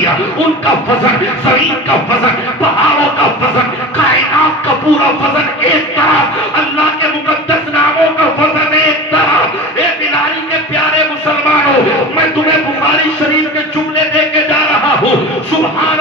دیا، ان کا وزن، زمین کا وزن، پہاڑوں کا وزن، کائنات کا پورا وزن ایک طرف، اللہ کے مقدس ناموں کا وزن ایک طرف۔ اے بلالی کے پیارے مسلمانوں، میں تمہیں بخاری شریف کے جملے دے کے جا رہا ہوں۔ سبحان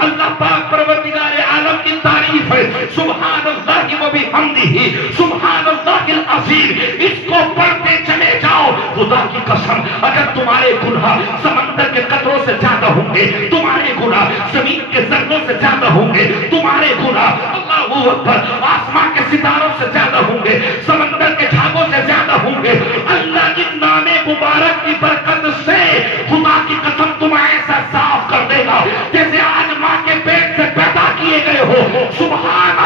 اللہ پاک پروردگار عالم کی تعریف ہے، سبحان اللہ و بحمدہ سبحان اللہ العظیم۔ اس کو پڑھتے چلے جاؤ۔ خدا کی قسم، اگر تمہارے گناہ سمندر کے قطروں سے زیادہ ہوں گے، تمہارے گناہ زمین کے ذروں سے زیادہ ہوں گے، تمہارے گناہ اللہ اکبر آسمان کے ستاروں سے زیادہ ہوں گے، سمندر کے جھاگوں سے زیادہ ہوں گے، اللہ کے نام مبارک کی برکت سے خدا کی قسم تمہیں ایسا صاف کر دے گا جیسے آج ماں کے پیٹ سے پیدا کیے گئے ہو۔ سبحان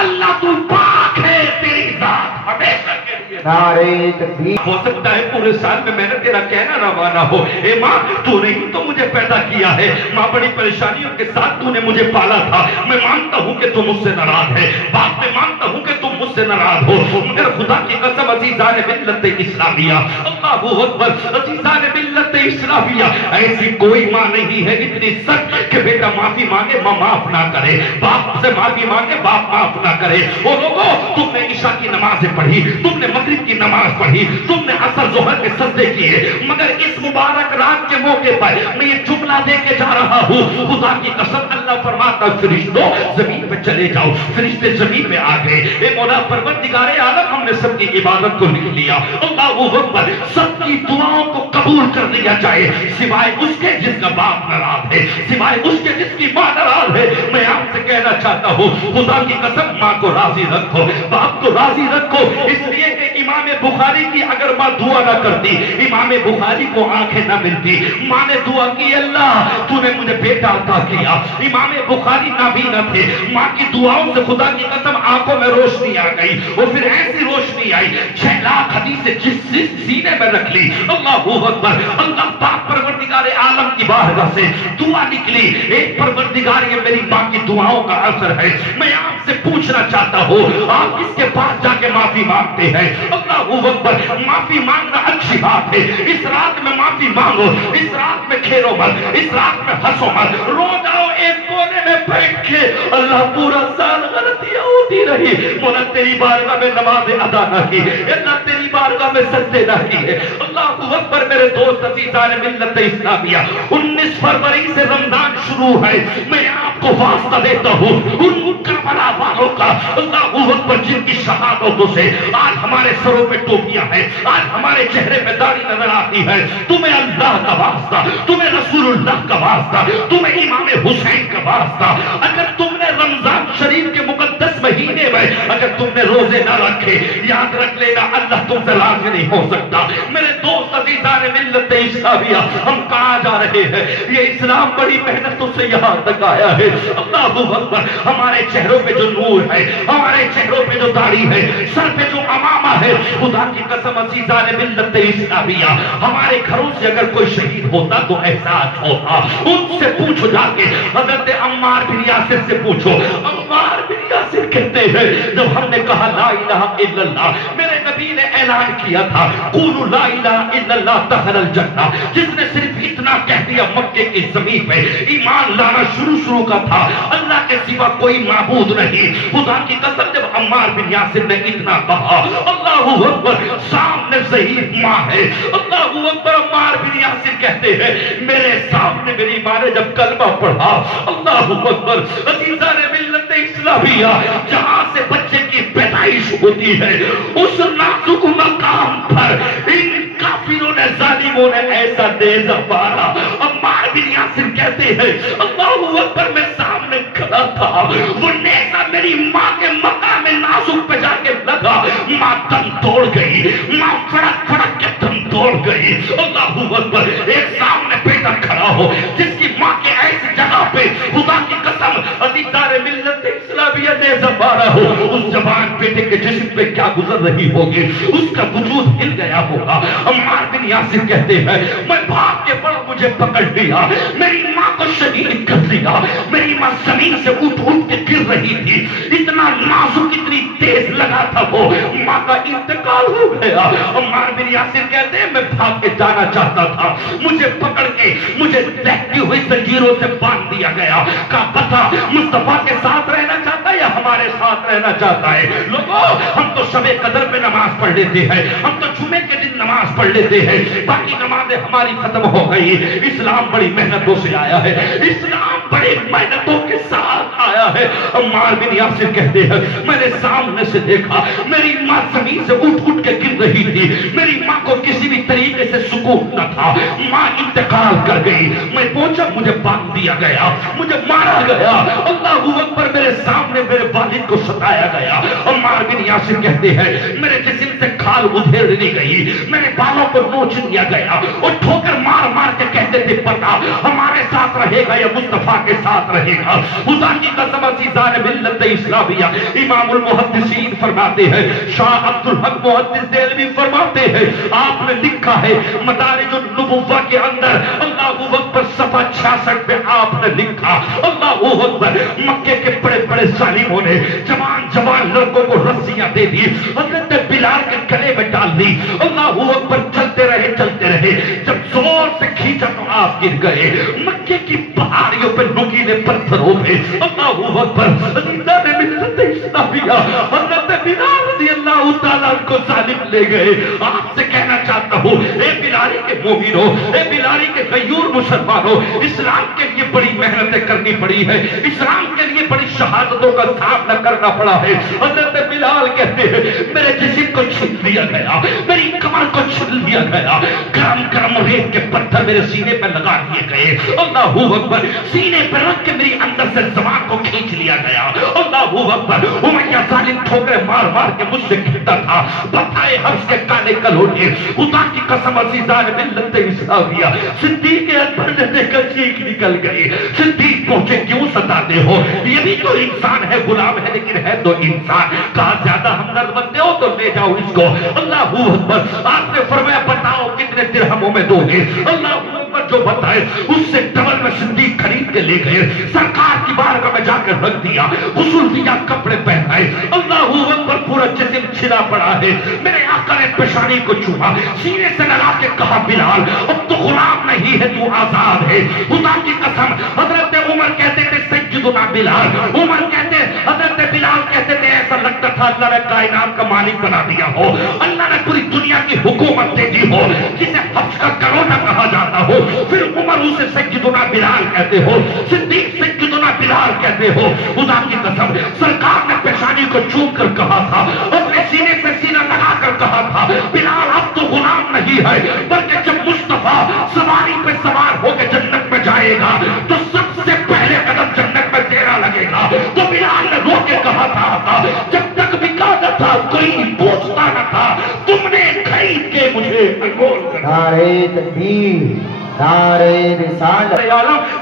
اللہ، تو پاک ہے، تیری ذات ہمیشہ کے لیے نعرہ تکبیر۔ ہو سکتا ہے پورے سال میں میں نے تیرا کہنا روانہ ہو، اے ماں تو نے ہی تو مجھے پیدا کیا ہے، ماں بڑی پریشانیوں کے ساتھ تو نے مجھے پالا تھا، میں مانتا ہوں کہ تو مجھ سے ناراض ہے، باپ میں مانتا ہوں کہ تم مجھ سے ناراض ہو، مگر خدا کی قسم عزیزان ملت اسلامیہ، اللہ اکبر، عزیزان ملت اسلامیہ، ایسی کوئی ماں نہیں ہے اتنی سخت کہ بیٹا معافی مانگے ماں معاف نہ کرے، باپ سے معافی مانگے باپ معاف نہ کرے۔ او لوگوں، تم نے عشاء کی نمازیں پڑھی، تم نے مغرب کی نماز پڑھی، تم نے عصر ظہر کے سجدے کیے، مگر اس مبارک رات کے موقع پر میں یہ جملہ دے کے جا رہا ہوں، خدا کی قسم اللہ فرماتا فرشتوں زمین پہ چلے جاؤ، فرشتے زمین پہ آ گئے، اے مولا پروردگار عالم، ہم نے سب کی عبادت کو لکھ لیا، اللہ اکبر، سب کی دعاؤں کو قبول کر لیا جائے سوائے اس کے جس کا باپ ناراض ہے، سوائے اس کے جس کی ماں ناراض ہے۔ میں آپ سے کہنا چاہتا ہوں خدا کی قسم ماں کو راضی رکھو، باپ کو راضی رکھو، اس لیے کہ امام بخاری کی اگر ماں دعا نہ کرتی، امام بخاری کو آنکھیں نہ ملتی، ماں نے دعا کی اللہ تو نے مجھے بیٹا عطا کیا، امام بخاری نابینا تھے، ماں کی دعاؤں سے خدا کی قسم آنکھوں میں روشنی آ گئی، اور پھر ایسی روشنی آئی 6 لاکھ حدیثیں جس سینے میں رکھ لی، اللہ اکبر، اللہ پاک پروردگار عالم کی بارگاہ سے دعا نکلی، ایک پروردگار یہ میری ماں کی دعاؤں کا اثر ہے۔ میں آپ سے پوچھنا چاہتا ہوں آپ کس کے پاس جا کے معافی مانگتے ہیں؟ اللہ اکبر، معافی مانگنا اچھی بات ہے، اس رات میں معافی مانگو، اس رات میں کھیلو مت، اس رات میں ہنسو مت، رو جاؤ ایک کونے میں بیٹھ کے، اللہ پورا سال غلطیاں ہوتی رہی، مولا تیری بارگاہ میں نماز ادا نہ کی، اللہ تیری بارگاہ میں سجدے نہ کیے، اللہ اکبر۔ میرے دوست عزیزان ملت اسلامیہ، 19 فروری سے رمضان شروع ہے، میں آپ کو واسطہ دیتا ہوں ان کربلا والوں کا، اللہ اکبر، جن کی شہادتوں سے آج ہمارے سروں پہ ٹوپیاں ہیں، آج ہمارے چہرے پہ داڑھی نظر آتی ہے، تمہیں اللہ کا واسطہ، تمہیں رسول اللہ کا واسطہ، تمہیں امام حسین کا واسطہ، اگر تم نے رمضان شریف کے مقدس مہینے میں اگر تم نے روزے نہ رکھے، یاد رکھ لینا اللہ تم سے راضی نہیں ہو سکتا۔ میرے دوست عزیزان ملت اسلامیہ، ہم کہاں جا رہے ہیں؟ یہ اسلام بڑی محنتوں سے یہاں تک آیا ہے، اللہ اکبر، ہمارے چہروں پہ جو نور ہے، ہمارے چہروں پہ جو داڑھی ہے، سر پہ جو امامہ ہے، خدا کی قسم عزیزان ملت اسلامیہ، ہمارے گھروں سے اگر کوئی شہید ہوتا تو احساس ہوتا، ان سے پوچھو جا کے، حضرت عمار بن یاسر سے پوچھو، عمار بن یاسر کہتے ہیں جب ہم نے کہا لا الہ الا اللہ، میرے نبی نے اعلان کیا تھا قولوا لا الہ الا اللہ دخل الجنہ، جس نے صرف اتنا کہہ دیا مکے کی زمین پہ ایمان لانا شروع کا تھا، اللہ کے سوا کوئی معبود نہیں۔ خدا کی قسم جب عمار بن یاسر نے اتنا کہا، اللہ اکبر، سامنے ضعیف ماں ہے، اللہ اکبر، عمار بن یاسر کہتے ہیں میرے سامنے میری ماں نے جب کلمہ پڑھا، اللہ اکبر، عزیزان ملت اسلامیہ، جہاں سے بچے کی پیدائش ہوتی ہے اس نازک مقام پر ان کافروں نے، ظالموں نے ایسا نیزہ مارا۔ عمار بن یاسر کہتے ہیں اللہ اکبر، میں سامنے کھڑا تھا، وہ نیزہ میری ماں کے مقام نازک پہ جا کے لگا، ماں دم توڑ گئی، ماں فڑک فڑک کے دم توڑ گئی۔ اللہ اکبر، ایک سامنے بیٹا کھڑا ہو جس کی ماں کے ایسی جگہ پہ خدا کی قسم عزیزان ملت اسلامیہ نیزہ مارا ہو، اس جوان بیٹے کے جسم پہ کیا گزر رہی ہوگی، اس کا وجود ہل گیا ہوگا۔ عمار بن یاسر کہتے ہیں میں بھاگ کے پڑا، مجھے پکڑ لیا، میری ماں کو شہید کر دیا، میری ماں زمین سے اٹھ اٹھ کے گر رہی تھی، اتنا نازک اتنی تیز لگا تھا وہ، ماں کا انتقال ہو گیا۔ عمار بن یاسر کہتے ہیں میں بھاگ کے جانا چاہتا تھا، مجھے پکڑ کے مجھے لہتی ہوئی زنجیروں سے باندھ دیا گیا، کہا پتہ مصطفیٰ کے ساتھ رہنا چاہتا ہے یا ہمارے ساتھ رہنا چاہتا ہے؟ لوگوں ہم تو شب قدر میں نماز پڑھ لیتے ہیں، ہم تو جمعے کے دن نماز پڑھ لیتے ہیں، باقی نمازیں ہماری ختم ہو گئی۔ اسلام بڑی محنتوں سے آیا ہے، اسلام بڑی محنتوں کے ساتھ آیا ہے۔ عمار بن یاسر کہتے ہیں میں نے سامنے سے دیکھا، میری ماں زمین سے اٹھ اٹھ کے گر رہی تھی، میری ماں کو کسی بھی طریقے سے سکون نہ تھا، ماں انتقال کر گئی، میں پہنچا مجھے باندھ دیا گیا، مجھے مارا گیا، اللہ اکبر، میرے سامنے میرے والد کو ستایا گیا۔ عمار بن یاسر کہتے ہیں میرے جسم سے کھال ادھیڑ لی گئی، میرے بالوں کو نوچ لیا گیا، اور ٹھوکر مار مار کے کہتے تھے پتا ہمارے ساتھ رہے گا یا مصطفیٰ کے ساتھ رہے گا۔ خدا کی قسم عزیزان ملت اسلامیہ، امام المحدثین فرماتے ہیں، شاہ عبد الحق محدث دہلوی فرماتے ہیں، آپ نے لکھا ہے مدارج النبوہ کے اندر اللہ اکبر صفحہ 66 میں آپ نے لکھا اللہ اکبر، مکے کے بڑے بڑے ظالموں نے جوان جوان لڑکوں کو رسیاں دے دی، حضرت بلال کے گلے میں ڈال دی، اللہ اکبر، چلتے رہے، جب زور سے کھینچا تو آپ گر گئے، مکے کی پہاڑیوں پہ نکیلے پتھروں پہ، اللہ اکبر، عزیزان ملت اسلامیہ، حضرت بلال رضی اللہ تعالیٰ کو ظالم لے گئے۔ آپ سے کہنا چاہتا ہوں اے بلالی کے مومنوں، اے بلالی کے غیور مسلمانوں، اسلام کے لیے بڑی محنتیں کرنی پڑی ہے، اسلام کے لیے بڑی شہادتوں کا سامنا کرنا پڑا ہے۔ حضرت بلال کہتے ہیں میرے جسم کو چھین لیا گیا، میری کمر کو چھین لیا گیا، گرم گرم ریت کے پتھر میرے سینے پہ لگا دیے گئے، اللہ اکبر، سینے پہ رکھ کے میری اندر سے زبان کو کھینچ لیا گیا، اللہ اکبر، امیہ ظالم ٹھوکرے مار مار کے مجھ سے کھیلتا تھا، بتائے حفظ کے کالے کلوٹے، خدا کی قسم عزیزان ملت اسلامیہ، صدیق اکبر نے دیکھا چیخ نکل گئی، صدیق پہنچے کیوں ستاتے ہو، یہ بھی تو انسان ہے، غلام ہے لیکن ہے تو انسان، کہا زیادہ ہمدرد بنتے ہو تو لے جاؤ اس کو، اللہ اکبر، آپ نے فرمایا بتاؤ کتنے درہموں میں دو گے، اللہ اکبر، جو بتائے اس سے ڈبل میں صدیق خرید کے لے گئے، سرکار کی بارگاہ میں جا کر رکھ دیا، غسل دیا، کپڑے پہنائے، اللہ اکبر، پورا جسم چھلا پڑا ہے، میرے آقا نے پیشانی کو چھوا، سینے سے لگا کے کہا بلال اب تو غلام نہیں ہے تو آزاد ہے، خدا کی قسم، حضرت عمر کہتے تھے سیدنا بلال، عمر کہتے حضرت بلال کہتے تھے ایسا لگتا تھا اللہ نے کائنات کا مالک بنا دیا ہو، اللہ نے پوری دنیا کی حکومت دے دی ہو، جسے حفظ کا کرونا کہا جاتا ہو، پھر عمر اسے سیدنا بلال کہتے ہو، صدیق سیدنا بلال کہتے ہو، خدا کی قسم، سرکار نے پیشانی کو چوم کر کہا تھا، اپنے سینے سے سینہ لگا کر کہا تھا بلال اب تو غلام نہیں ہے، بلکہ جب مصطفیٰ سواری پہ سوار ہو کے جنت میں جائے گا تو سب سے پہلے قدم جنت میں تیرا لگے گا، تو بلال نے رو کے کہا تھا جب تک بکا نہ تھا کوئی پوچھتا نہ تھا، تم نے خرید کے مجھے انمول کر دیا۔ نعرہ تکبیر، نعرہ رسالت۔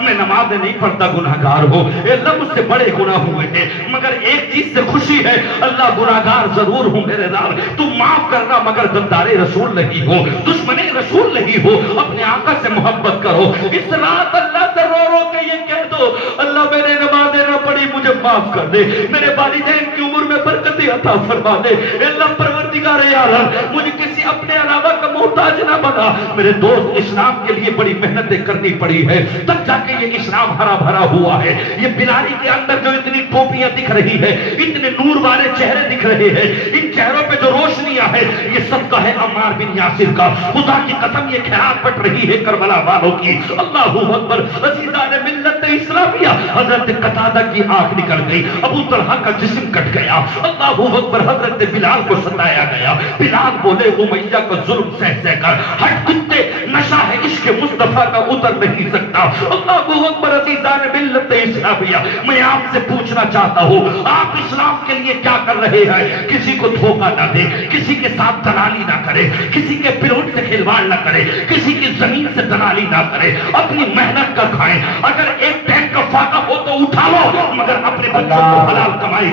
میں نمازیں نہیں پڑھتا، گناہگار ہو، اے اللہ مجھ سے بڑے گناہ ہوئے ہیں، مگر ایک چیز سے خوشی ہے، اللہ گناہگار ضرور ہوں میرے رب، تو معاف کرنا، مگر غدار رسول نہیں ہو، دشمن رسول نہیں ہو، اپنے آقا سے محبت کرو۔ اس رات اللہ سے رو رو کے یہ کہہ دو اللہ میں نے نمازیں نہ پڑھی مجھے معاف کر دے، میرے والدین کی عمر میں برکتیں عطا فرما دے، اے اللہ پروردگار عالم مجھے کسی اپنے علاوہ کا محتاج نہ بنا۔ میرے دوست اسلام کے لیے بڑی محنتیں کرنی پڑی ہے، تب جا کے یہ اسلام ہرا بھرا ہوا ہے۔ یہ بلالی کے اندر جو اتنی ٹوپیاں دکھ رہی ہے، اتنے نور والے چہرے دکھ رہے ہیں، ان چہروں پہ جو روشنیاں ہیں، یہ سب کا ہے عمار بن یاسر کا۔ خدا کی قسم یہ خیرات بٹ رہی ہے کربلا والوں کی، اللہ اکبر۔ عزیزان ملت اسلامیہ، حضرت قتادہ کی آنکھ نکل گئی، ابو طلحہ کا جسم کٹ گیا، اللہ اکبر۔ حضرت بلال کو ستایا گیا، بلال بولے امیہ کا ظلم سہ سہ کر ہٹ کتے، نشہ ہے عشق مصطفیٰ کا اتر نہیں سکتا، اللہ اکبر۔ عزیزان ملت اسلامیہ، میں آپ سے پوچھنا چاہتا ہوں آپ اسلام کے لیے کیا کر رہے ہیں؟ کسی کو دھوکہ نہ دے، کسی کے ساتھ دلالی نہ کرے، کسی کے پیروٹ سے کھلواڑ نہ کرے، کسی کی زمین سے دلالی نہ کرے، اپنی محنت کا کھائیں، اگر ایک ٹینک کا فاقہ ہو تو اٹھا لو، مگر اپنے بچوں کو حلال کمائی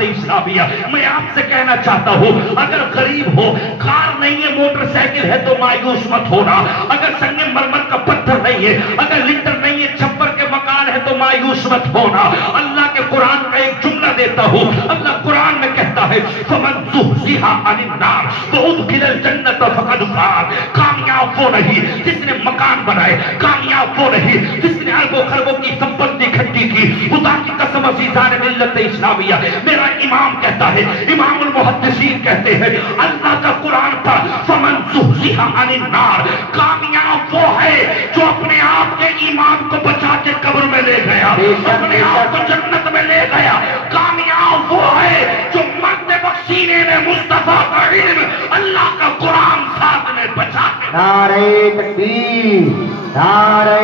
ملت اسلامیہ، میں آپ سے کہنا چاہتا ہوں اگر غریب ہو، کار نہیں ہے، موٹر سائیکل ہے تو مایوس مت ہونا، اگر سنگ مرمر کا پتھر نہیں ہے، اگر لنٹر نہیں ہے، چھپر کے مکان ہے تو مایوس مت ہونا۔ اللہ کے قرآن کا ایک جملہ دیتا ہوں، اللہ قرآن میں کہتا ہے فمن زحزح عن النار وادخل الجنۃ فقد فاز۔ کامیاب وہ نہیں جس نے مکان بنائے، کامیاب وہ نہیں جس نے اربوں خربوں کی سمپتی اکٹھی کی۔ خدا کی قسم عزیزان ملت اسلامیہ، میرا امام کہتا ہے، امام المحدثین کہتے ہیں اللہ کا قرآن پر فمن زحزح عن النار، کامیاب وہ ہے جو اپنے آپ کے ایمان کو بچا کے قبر میں لے گیا، اپنے آپ کو جنت میں لے گیا۔ کامیاب وہ ہے جو مرتے وقت سینے میں مصطفیٰ کا علم، اللہ کا قرآن ساتھ میں بچا کے۔ نعرہ تکبیر، نعرہ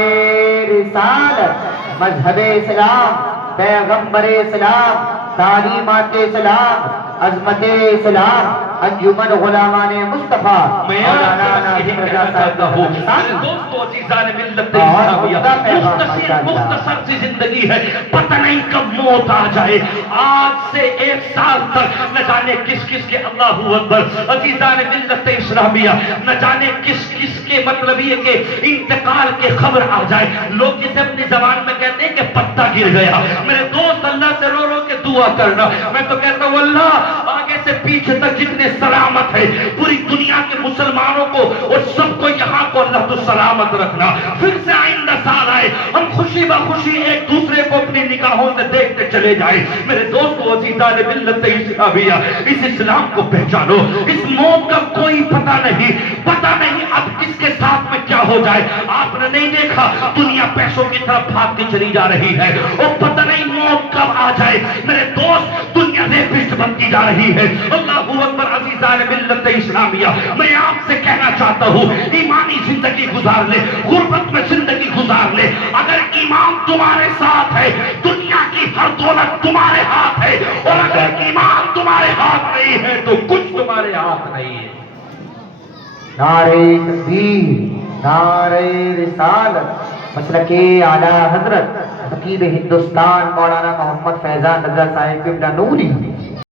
رسالت، مذہب اسلام، پیغمبر اسلام، تعلیمات اسلام، عظمت اسلام، انجمن غلامان مصطفیٰ میں مولانا آپ سے ناظم یہ رضا کہنا چاہتا ہوں صاحب۔ میرے دوستو عزیزان ملت اسلامیہ، مختصر سی زندگی ہے، پتہ نہیں کب موت آ جائے۔ آج سے 1 سال تک نہ جانے کس کس کے، اللہ اکبر عزیزان ملت اسلامیہ، نہ جانے کس کس کے مطلب یہ کہ انتقال کے خبر آ جائے۔ لوگ جسے اپنی زبان میں کہتے ہیں کہ پتہ گر گیا۔ میرے دوست اللہ سے رو رو کے دعا کرنا، میں تو کہتا ہوں اللہ آگے سے پیچھے تک جتنے سلامت ہے پوری دنیا کے مسلمانوں کو اور سب کو یہاں کو اللہ تو سلامت رکھنا۔ پھر سے آئندہ سال آئے ہم خوشی بخوشی ایک دوسرے کو اپنی نگاہوں سے دیکھتے چلے جائیں۔ میرے دوستو عزیزان ملت اسلامیہ، اس اسلام کو پہچانو، اس موت کا کوئی پتہ نہیں، پتہ نہیں اب کس کے ساتھ میں کیا ہو جائے۔ آپ نے نہیں دیکھا دنیا پیسوں کی طرف بھاگتی چلی جا رہی ہے، اور پتہ نہیں موت کب آ جائے۔ میرے دوست دنیا ریپسٹ بنتی جا رہی ہے۔ اللہ اکبر عزیزان ملت اسلامیہ، میں آپ سے کہنا چاہتا ہوں ایمانی زندگی گزار لے، غربت میں زندگی گزار لے۔ اگر ایمان تمہارے ساتھ ہے دنیا کی ہر دولت تمہارے ہاتھ ہے، اور اگر ایمان تمہارے ہاتھ نہیں ہے تو کچھ تمہارے ہاتھ نہیں ہے۔ نعرہ تکبیر، نعرہ رسالت، مسلک اعلیٰ حضرت فقید ہندوستان مولانا محمد فیضان رضا صاحب قبلہ نوری